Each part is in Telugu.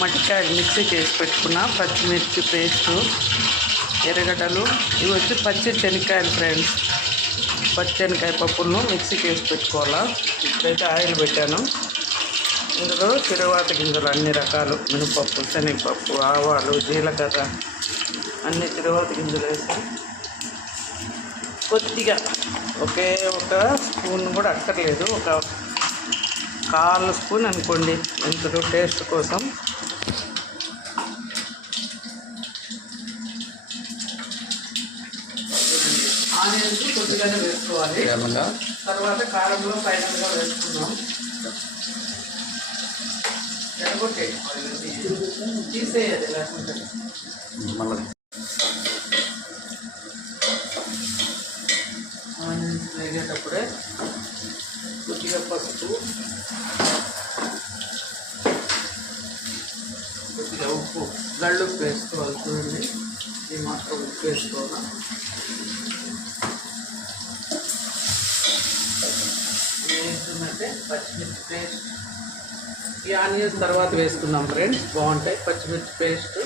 మట్టికాయ మిక్సీకి వేసి పెట్టుకున్న పచ్చిమిర్చి పేస్టు, ఎర్రగడ్డలు, ఇవి వచ్చి పచ్చి శనక్కాయలు ఫ్రెండ్స్. పచ్చి శనక్కాయ పప్పులను మిక్సీకి వేసి పెట్టుకోవాలా. ఇప్పుడైతే ఆయిల్ పెట్టాను. ఇందులో తిరువాత గింజలు అన్ని రకాలు, మినపప్పు, శనగపప్పు, ఆవాలు, జీలకర్ర అన్ని తిరువాత గింజలు వేసాం. కొద్దిగా ఒక స్పూన్ కూడా అక్కర్లేదు, ఒక 1/4 స్పూన్ అనుకోండి, ఇందులో టేస్ట్ కోసం. ఆనియన్స్ కొద్దిగానే వేసుకోవాలి. తర్వాత కారంలో ఫైనల్గా వేసుకున్నాం. ఎడగొట్టే తీసేయాలి లేకుంటే. ఆనియన్స్ వేగేటప్పుడే కొద్దిగా పసుపు, కొద్దిగా ఉప్పు, గళ్ళుప్పు వేసుకోవాలి. చూడండి, ఈ మాత్రం ఉప్పు వేసుకోవాలి. వేసుకున్నట్టే పచ్చిమిర్చి పేస్ట్, ఈ ఆనియన్స్ తర్వాత వేసుకుందాం ఫ్రెండ్స్, బాగుంటాయి. పచ్చిమిర్చి పేస్ట్,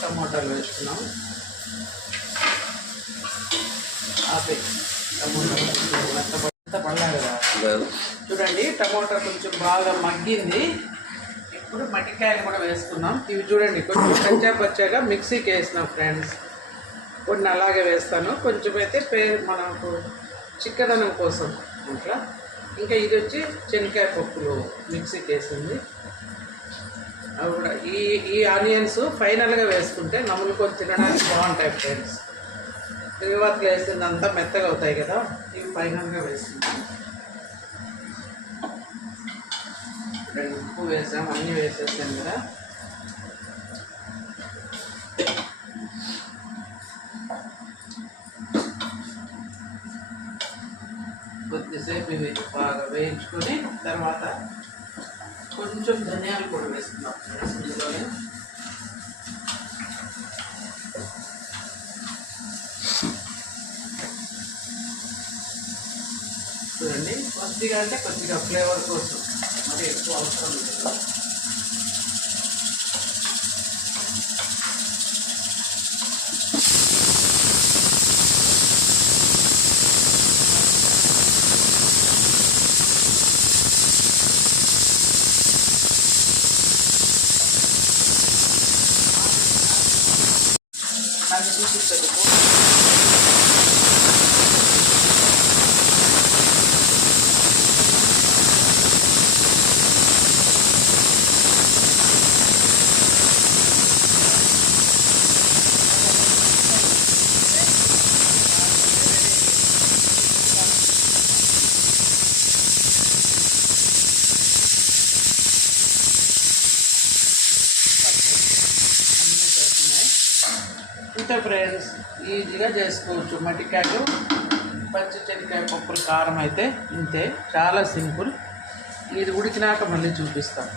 టమాటాలు వేసుకున్నాం. టమాటా చూడండి, టమాటా కొంచెం బాగా మగ్గింది. ఇప్పుడు మట్టికాయలు కూడా వేసుకున్నాం. ఇవి చూడండి కొంచెం పచ్చాగా మిక్సీకి వేసినాం ఫ్రెండ్స్. కొన్ని అలాగే వేస్తాను, కొంచెం అయితే మనకు చిక్కదనం కోసం అట్లా. ఇంకా ఇది వచ్చి శనక్కాయ పప్పులు మిక్సీకి వేసింది. అవి కూడా ఈ ఆనియన్స్ ఫైనల్గా వేసుకుంటే నములుకొని తినడానికి బాగుంటాయి ఫ్రెండ్స్. తిరువాతలు వేసిందంతా మెత్తగా అవుతాయి కదా, ఇవి ఫైనల్గా వేసుకుంటాం. ఉప్పు వేసాం, అన్నీ వేసేసాం కదా. కొద్దిసేపు ఇవి బాగా వేయించుకొని తర్వాత కొంచెం ధనియాలు కూడా వేసుకున్నాం ఇందులోనే. చూడండి, కొద్దిగా అంటే కొద్దిగా ఫ్లేవర్ కోసం, మరి ఎక్కువ అవసరం లేదు. అది చూపిస్తుంది. ఇంతే ఫ్రెండ్స్, ఈజీగా చేసుకోవచ్చు మట్టికాయలు. పచ్చి శనక్కాయ పప్పుల కారం అయితే ఇంతే, చాలా సింపుల్. ఇది ఉడికినాక మళ్ళీ చూపిస్తాను.